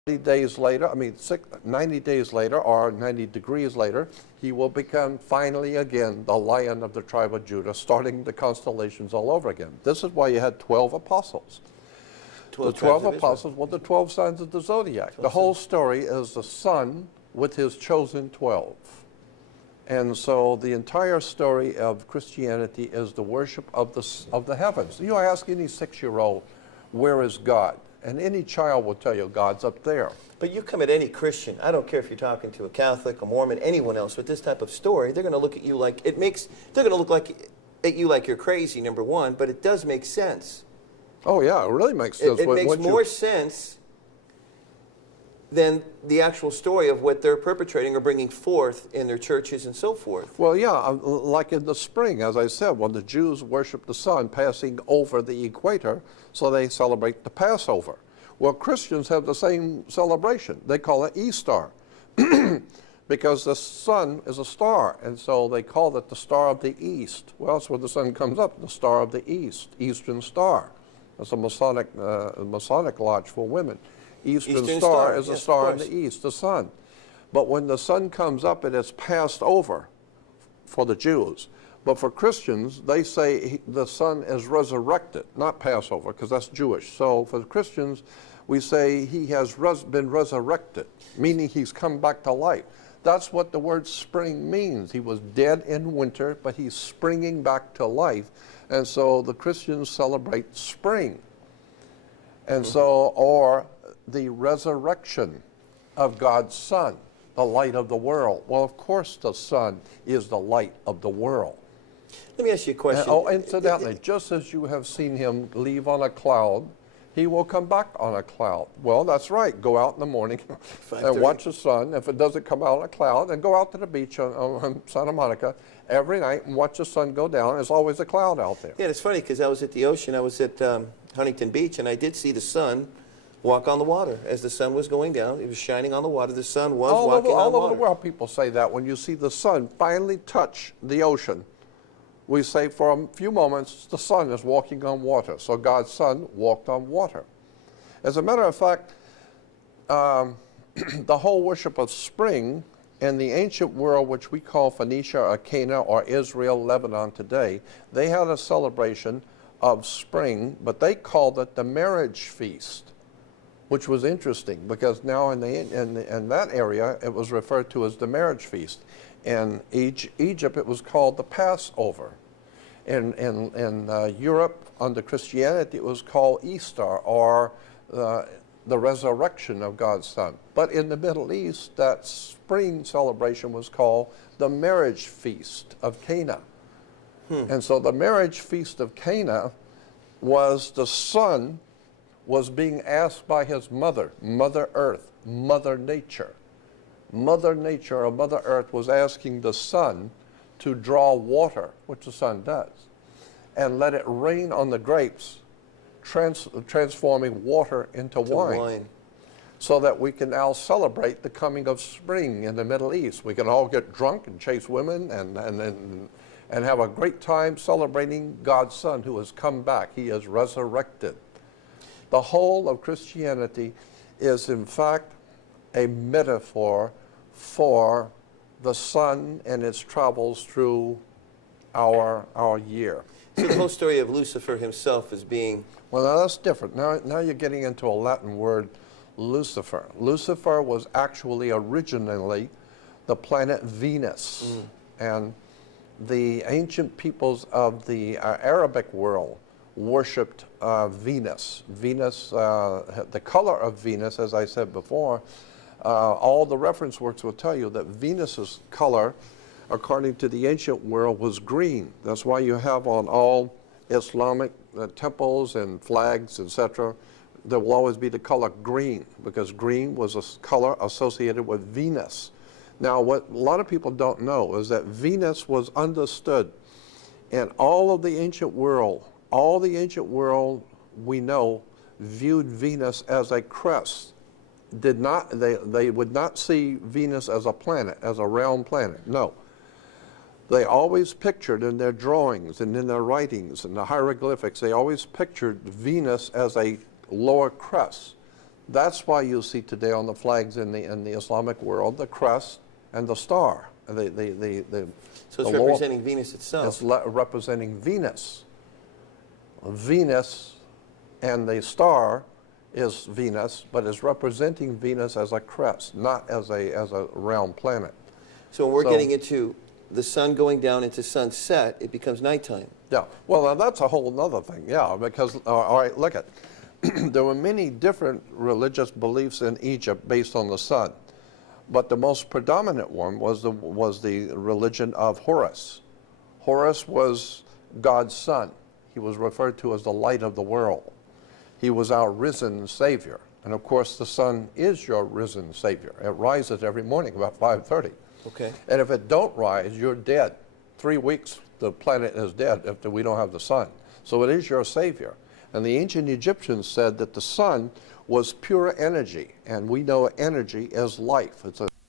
days later, 90 days later or 90 degrees later, he will become finally again the Lion of the tribe of Judah, starting the constellations all over again. This is why you had 12 apostles. 12 the 12 tribes of apostles were the 12 signs of the zodiac. The whole story is the Son with his chosen 12. And so the entire story of Christianity is the worship of the heavens. You ask any 6-year-old, where is God? And any child will tell you God's up there. But you come at any Christian, I don't care if you're talking to a Catholic, a Mormon, anyone else with this type of story, they're going to look at you like, they're going to look at you like you're crazy, number one, but it does make sense. Oh yeah, it really makes sense. It makes more sense than the actual story of what they're perpetrating or bringing forth in their churches and so forth. Well, yeah, like in the spring, as I said, when the Jews worship the sun passing over the equator, so they celebrate the Passover. Well, Christians have the same celebration. They call it Easter because the sun is a star, and so they call it the Star of the East. Well, that's where the sun comes up, the Star of the East, Eastern Star. That's a Masonic lodge for women. Eastern Star is a star in the east, the sun. But when the sun comes up, it is passed over for the Jews. But for Christians, they say the sun is resurrected, not Passover, because that's Jewish. So for the Christians, we say he has been resurrected, meaning he's come back to life. That's what the word spring means. He was dead in winter, but he's springing back to life. And so the Christians celebrate spring. And so, or the resurrection of God's Son, the light of the world. Well, of course the sun is the light of the world. Let me ask you a question. Incidentally, just as you have seen him leave on a cloud, he will come back on a cloud. Well, that's right. Go out in the morning and watch the sun. If it doesn't come out on a cloud, then go out to the beach on Santa Monica every night and watch the sun go down. There's always a cloud out there. Yeah, it's funny because I was at the ocean. I was at Huntington Beach, and I did see the sun walk on the water as the sun was going down. It was shining on the water. The sun was walking on water. All over the world, people say that when you see the sun finally touch the ocean, we say for a few moments, the sun is walking on water. So God's Son walked on water. As a matter of fact, the whole worship of spring in the ancient world, which we call Phoenicia or Cana or Israel, Lebanon today, they had a celebration of spring, but they called it the marriage feast, which was interesting because now in that area it was referred to as the marriage feast. In Egypt it was called the Passover. In Europe under Christianity it was called Easter or the resurrection of God's Son. But in the Middle East that spring celebration was called the marriage feast of Cana. And so the marriage feast of Cana was the son was being asked by his mother, Mother Earth, Mother Nature. Mother Nature or Mother Earth was asking the sun to draw water, which the sun does, and let it rain on the grapes, transforming water into wine. So that we can now celebrate the coming of spring in the Middle East. We can all get drunk and chase women and have a great time celebrating God's Son who has come back. He is resurrected. The whole of Christianity is in fact a metaphor for the sun and its travels through our year. So the whole story of Lucifer himself as being... Well, now that's different. Now you're getting into a Latin word, Lucifer. Lucifer was actually originally the planet Venus. And the ancient peoples of the Arabic world worshipped Venus. Venus, the color of Venus, as I said before, all the reference works will tell you that Venus's color, according to the ancient world, was green. That's why you have on all Islamic temples and flags, etc., there will always be the color green, because green was a color associated with Venus. Now, what a lot of people don't know is that Venus was understood in all of the ancient world. All the ancient world we know viewed Venus as a crest. They would not see Venus as a planet, as a round planet. No. They always pictured in their drawings and in their writings and the hieroglyphics, they always pictured Venus as a lower crest. That's why you see today on the flags in the Islamic world the crest and the star. So the it's lower- representing Venus itself. It's representing Venus. Venus and the star is Venus, but is representing Venus as a crest, not as a round planet. So when we're So- getting into the sun going down into sunset, it becomes nighttime. Yeah, well, now that's a whole other thing, yeah, because, all right, look at, there were many different religious beliefs in Egypt based on the sun, but the most predominant one was the religion of Horus. Horus was God's son. He was referred to as the light of the world. He was our risen Savior. And of course, the sun is your risen Savior. It rises every morning about 5:30. Okay. And if it don't rise, you're dead. 3 weeks, the planet is dead if we don't have the sun. So it is your Savior. And the ancient Egyptians said that the sun was pure energy, and we know energy is life. It's a